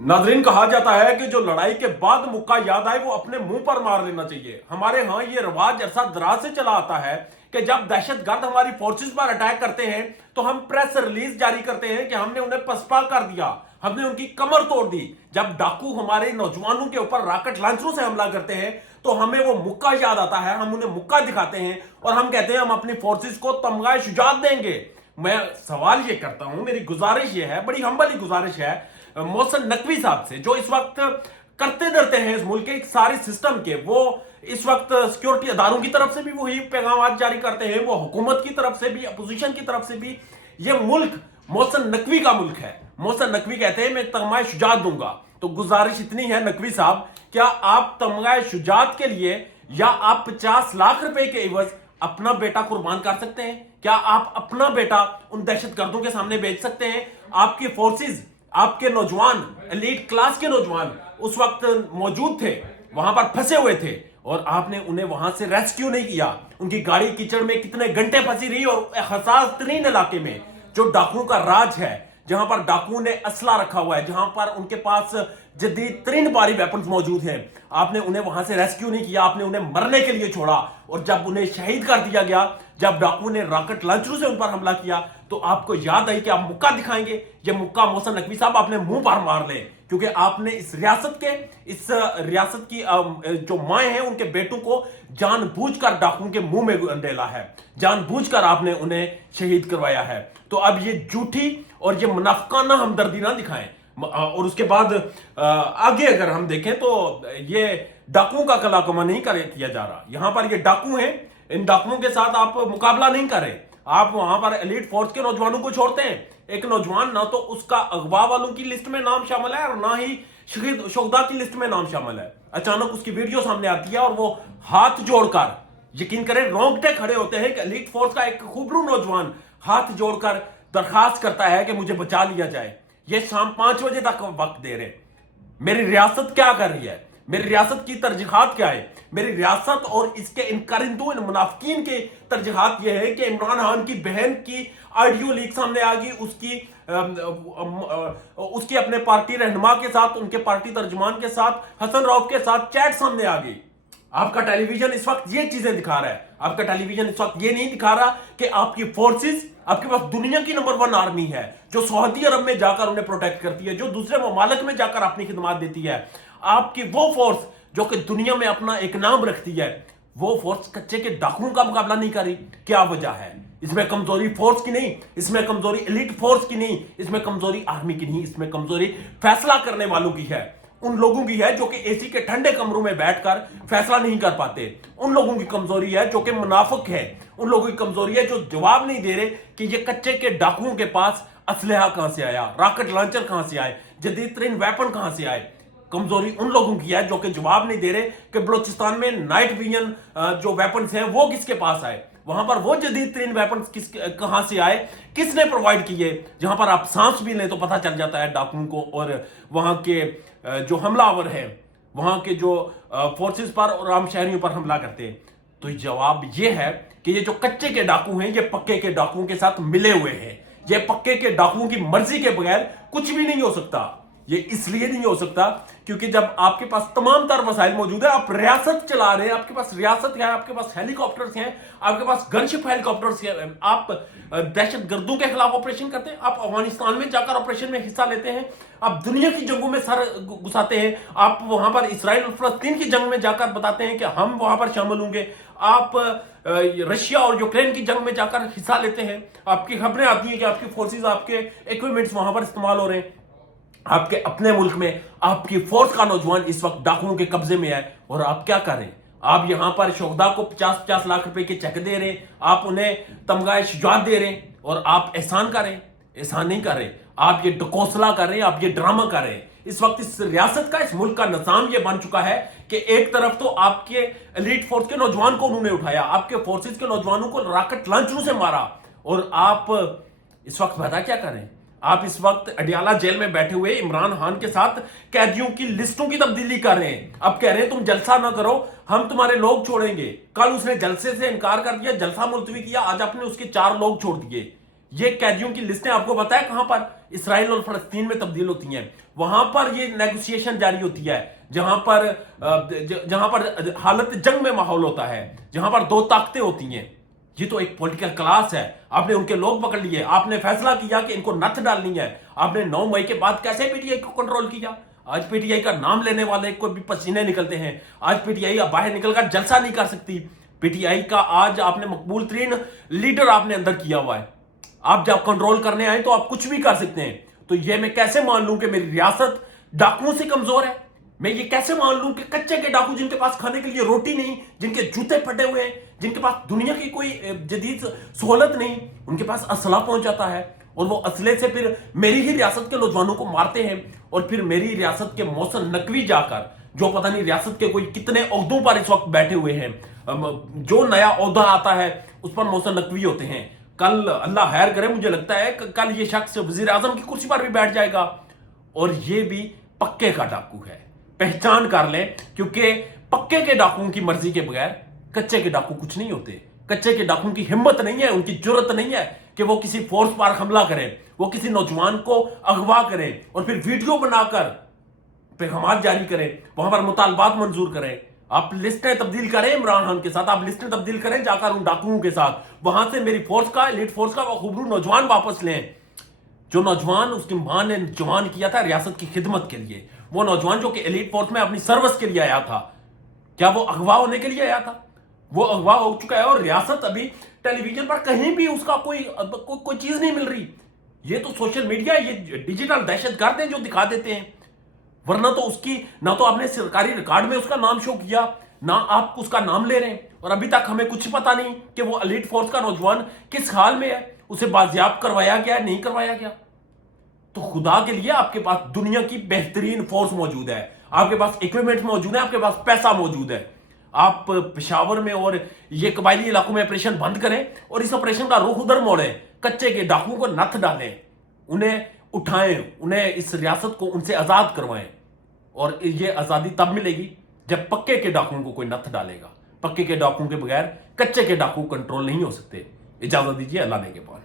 नाजरीन, कहा जाता है कि जो लड़ाई के बाद मुक्का याद आए वो अपने मुंह पर मार लेना चाहिए। हमारे यहाँ ये रिवाज अरसा दराज से चला आता है कि जब दहशतगर्द हमारी फोर्सेस पर अटैक करते हैं तो हम प्रेस रिलीज जारी करते हैं कि हमने उन्हें पसपा कर दिया, हमने उनकी कमर तोड़ दी। जब डाकू हमारे नौजवानों के ऊपर रॉकेट लॉन्चरों से हमला करते हैं तो हमें वो मुक्का याद आता है, हम उन्हें मुक्का दिखाते हैं और हम कहते हैं हम अपनी फोर्सेस को तमगाए शुजात देंगे। मैं सवाल ये करता हूं, मेरी गुजारिश ये है, बड़ी हम्बली गुजारिश है मोहसिन नकवी साहब से, जो इस वक्त करते डरते हैं इस मुल्क के एक सारे सिस्टम के। वो इस वक्त सिक्योरिटी अदारों की तरफ से भी वही पैगाम जारी करते हैं, वो हुकूमत की तरफ से भी, अपोजिशन की तरफ से भी। ये मुल्क मोहसिन नकवी का मुल्क है। मोहसिन नकवी कहते हैं मैं तमगाए शुजात दूंगा। तो गुजारिश इतनी है नकवी साहब, क्या आप तमगाए शुजात के लिए या आप 50 लाख रुपए के एवज अपना बेटा कुर्बान कर सकते हैं? क्या आप अपना बेटा उन दहशतगर्दों के सामने भेज सकते हैं? आपकी फोर्सेस, आपके नौजवान, एलीट क्लास के नौजवान उस वक्त मौजूद थे, वहां पर फंसे हुए थे और आपने उन्हें वहां से रेस्क्यू नहीं किया। उनकी गाड़ी कीचड़ में कितने घंटे फंसी रही और हसास तरीन इलाके में जो डाकुओं का राज है, जहां पर डाकुओं ने असला रखा हुआ है, जहां पर उनके पास जदीद तरीन भारी वेपन्स मौजूद हैं, आपने उन्हें वहां से रेस्क्यू नहीं किया, आपने उन्हें मरने के लिए छोड़ा। और जब उन्हें शहीद कर दिया गया, जब डाकुओं ने रॉकेट लॉन्चरों से उन पर हमला किया, तो आपको याद आई कि आप मुक्का दिखाएंगे। ये मुक्का मोहसिन नकवी साहब आपने मुंह पर मार ले, क्योंकि आपने इस रियासत की जो माए हैं उनके बेटों को जानबूझकर डाकुओं के मुंह में डाला है, जानबूझकर आपने उन्हें शहीद करवाया है। तो अब ये झूठी और ये मुनाफिकाना हमदर्दी ना दिखाएं। और उसके बाद आगे अगर हम देखें तो ये डाकुओं का कलाकमा नहीं किया जा रहा। यहां पर ये डाकू हैं, इन डाकुओं के साथ आप मुकाबला नहीं करें। आप वहां पर एलीट फोर्स के नौजवानों को छोड़ते हैं। एक नौजवान ना तो उसका अगवा वालों की लिस्ट में नाम शामिल है और ना ही शहीद शुहदा की लिस्ट में नाम शामिल है। अचानक उसकी वीडियो सामने आती है और वो हाथ जोड़कर, यकीन करें रोंगटे खड़े होते हैं कि एलीट फोर्स का एक खूबरू नौजवान हाथ जोड़कर दरखास्त करता है कि मुझे बचा लिया जाए। ये शाम 5 बजे तक वक्त दे रहे। मेरी रियासत क्या कर रही है? मेरी रियासत की तरजीहात क्या है? मेरी रियासत और इसके इन करिंदों, इन मुनाफिकीन के तरजीहात यह है कि इमरान खान की बहन की ऑडियो लीक सामने आ गई, उसकी अपने पार्टी रहनुमा के साथ, उनके पार्टी तर्जुमान के साथ, हसन रऊफ के साथ चैट सामने आ गई। आपका टेलीविजन इस वक्त ये चीजें दिखा रहा है। आपका टेलीविजन इस वक्त ये नहीं दिखा रहा कि आपकी फोर्सेस, आपके पास दुनिया की नंबर 1 आर्मी है जो सऊदी अरब में जाकर उन्हें प्रोटेक्ट करती है, जो दूसरे ममालिक में जाकर अपनी खिदमत देती है। आपकी वो फोर्स जो कि दुनिया में अपना एक नाम रखती है, वो फोर्स कच्चे के डाकुओं का मुकाबला नहीं कर रही। क्या वजह है? इसमें कमजोरी फोर्स की नहीं, इसमें कमजोरी एलीट फोर्स की नहीं, इसमें कमजोरी आर्मी की नहीं, इसमें कमजोरी फैसला करने वालों की है। उन लोगों की है जो कि एसी के ठंडे कमरों में बैठकर फैसला नहीं कर पाते। उन लोगों की कमजोरी है जो कि मुनाफिक है। उन लोगों की कमजोरी है जो जवाब नहीं दे रहे कि ये कच्चे के डाकुओं के पास असलहा कहां से आया, रॉकेट लॉन्चर कहां से आए, जदीद तरीन वेपन कहां से आए। कमजोरी उन लोगों की है जो कि जवाब नहीं दे रहे कि बलूचिस्तान में नाइट विजन जो वेपन्स हैं वो किसके पास आए, वहां पर वो जदीद तरीन वेपन्स कहां से आए, किसने प्रोवाइड किए। जहां पर आप सांस भी लें तो पता चल जाता है डाकुओं को और वहां के जो हमलावर हैं, वहां के जो फोर्सेस पर और आम शहरियों पर हमला करते हैं। तो जवाब ये है कि ये जो कच्चे के डाकू हैं ये पक्के के डाकुओं के साथ मिले हुए हैं। ये पक्के के डाकुओं की मर्जी के बगैर कुछ भी नहीं हो सकता। ये इसलिए नहीं हो सकता क्योंकि जब आपके पास तमाम तर वसाइल मौजूद है, आप रियासत चला रहे हैं, आपके पास रियासत है, आपके पास हेलीकॉप्टर्स हैं, आपके पास गनशिप हेलीकॉप्टर्स हैं, आप दहशतगर्दों के खिलाफ ऑपरेशन करते हैं, आप अफगानिस्तान में जाकर ऑपरेशन में हिस्सा लेते हैं, आप दुनिया की जंगों में सर घुसाते हैं, आप वहां पर इसराइल और फलस्तीन की जंग में जाकर बताते हैं कि हम वहां पर शामिल होंगे, आप रशिया और यूक्रेन की जंग में जाकर हिस्सा लेते हैं, आपकी खबरें आती हैं कि आपकी फोर्सेज, आपके इक्विपमेंट्स वहां पर इस्तेमाल हो रहे हैं। आपके अपने मुल्क में आपकी फोर्स का नौजवान इस वक्त डाकुओं के कब्जे में है और आप क्या कर रहे हैं? आप यहां पर शुहदा को 50-50 लाख रुपए के चेक दे रहे हैं, आप उन्हें तमगाए शुजात दे रहे हैं और आप एहसान कर रहे हैं। एहसान नहीं कर रहे, आप ये डकोसला कर रहे हैं, आप ये ड्रामा कर रहे हैं। इस वक्त इस रियासत का, इस मुल्क का निजाम ये बन चुका है कि एक तरफ तो आपके एलीट फोर्स के नौजवान को उन्होंने उठाया, आपके फोर्सेज के नौजवानों को रॉकेट लॉन्चरों से मारा और आप इस वक्त पता क्या कर रहे हैं? आप इस वक्त अडियाला जेल में बैठे हुए इमरान खान के साथ कैदियों की लिस्टों की तब्दीली कर रहे हैं। अब कह रहे हैं तुम जलसा ना करो, हम तुम्हारे लोग छोड़ेंगे। कल उसने जलसे से इनकार कर दिया, जलसा मुलतवी किया, आज आपने उसके 4 लोग छोड़ दिए। یہ قیدیوں کی لسٹیں آپ کو پتا ہے کہاں پر؟ اسرائیل اور فلسطین میں تبدیل ہوتی ہیں، وہاں پر یہ نیگوسیشن جاری ہوتی ہے، جہاں پر حالت جنگ میں ماحول ہوتا ہے، جہاں پر دو طاقتیں ہوتی ہیں۔ یہ تو ایک پولیٹیکل کلاس ہے، آپ نے ان کے لوگ پکڑ لیے، آپ نے فیصلہ کیا کہ ان کو نتھ ڈالنی ہے، آپ نے 9 مئی کے بعد کیسے پی ٹی آئی کو کنٹرول کیا؟ آج پی ٹی آئی کا نام لینے والے کو بھی پسینے نکلتے ہیں، آج پی ٹی آئی باہر نکل کر جلسہ نہیں کر سکتی، پی ٹی آئی کا آج آپ نے مقبول ترین لیڈر آپ نے اندر کیا ہوا ہے، آپ جب کنٹرول کرنے آئیں تو آپ کچھ بھی کر سکتے ہیں۔ تو یہ میں کیسے مان لوں کہ میری ریاست ڈاکوؤں سے کمزور ہے؟ میں یہ کیسے مان لوں کہ کچے کے ڈاکو جن کے پاس کھانے کے لیے روٹی نہیں، جن کے جوتے پھٹے ہوئے ہیں، جن کے پاس دنیا کی کوئی جدید سہولت نہیں، ان کے پاس اسلحہ پہنچ جاتا ہے اور وہ اسلحے سے پھر میری ہی ریاست کے نوجوانوں کو مارتے ہیں، اور پھر میری ریاست کے محسن نقوی جا کر، جو پتہ نہیں ریاست کے کوئی کتنے عہدوں پر اس وقت بیٹھے ہوئے ہیں، جو نیا عہدہ آتا ہے اس پر محسن نقوی ہوتے ہیں، کل اللہ خیر کرے مجھے لگتا ہے کہ کل یہ شخص وزیر اعظم کی کرسی پر بھی بیٹھ جائے گا، اور یہ بھی پکے کا ڈاکو ہے۔ پہچان کر لیں، کیونکہ پکے کے ڈاکوؤں کی مرضی کے بغیر کچے کے ڈاکو کچھ نہیں ہوتے۔ کچے کے ڈاکوؤں کی ہمت نہیں ہے، ان کی جرت نہیں ہے کہ وہ کسی فورس پر حملہ کریں، وہ کسی نوجوان کو اغوا کریں اور پھر ویڈیو بنا کر پیغامات جاری کریں، وہاں پر مطالبات منظور کریں۔ آپ لسٹیں تبدیل کریں عمران خان کے ساتھ، آپ لسٹیں تبدیل کریں جا کر ان ڈاکوؤں کے ساتھ، وہاں سے میری فورس کا، ایلیٹ فورس کا وہ خبرو نوجوان واپس لیں، جو نوجوان اس کی ماں نے جوان کیا تھا ریاست کی خدمت کے لیے، وہ نوجوان جو کہ ایلیٹ فورس میں اپنی سروس کے لیے آیا تھا، کیا وہ اغوا ہونے کے لیے آیا تھا؟ وہ اغوا ہو چکا ہے، اور ریاست ابھی ٹیلی ویژن پر کہیں بھی اس کا کوئی چیز نہیں مل رہی۔ یہ تو سوشل میڈیا، یہ ڈیجیٹل دہشت گرد ہیں جو دکھا دیتے ہیں، ورنہ تو اس کی نہ تو آپ نے سرکاری ریکارڈ میں اس کا نام شو کیا، نہ آپ اس کا نام لے رہے ہیں، اور ابھی تک ہمیں کچھ پتا نہیں کہ وہ ایلیٹ فورس کا نوجوان کس حال میں ہے، اسے بازیاب کروایا گیا ہے نہیں کروایا گیا۔ تو خدا کے لیے آپ کے پاس دنیا کی بہترین فورس موجود ہے، آپ کے پاس ایکوپمنٹ موجود ہے، آپ کے پاس پیسہ موجود ہے، آپ پشاور میں اور یہ قبائلی علاقوں میں آپریشن بند کریں اور اس آپریشن کا رخ ادھر موڑیں، کچے کے ڈاکوؤں کو نتھ ڈالیں، انہیں اٹھائیں، انہیں اس ریاست کو ان سے آزاد کروائیں، اور یہ آزادی تب ملے گی جب پکے کے ڈاکوؤں کو کوئی نتھ ڈالے گا۔ پکے کے ڈاکوؤں کے بغیر کچے کے ڈاکو کنٹرول نہیں ہو سکتے۔ اجازت دیجیے، اللہ نے کے پاس۔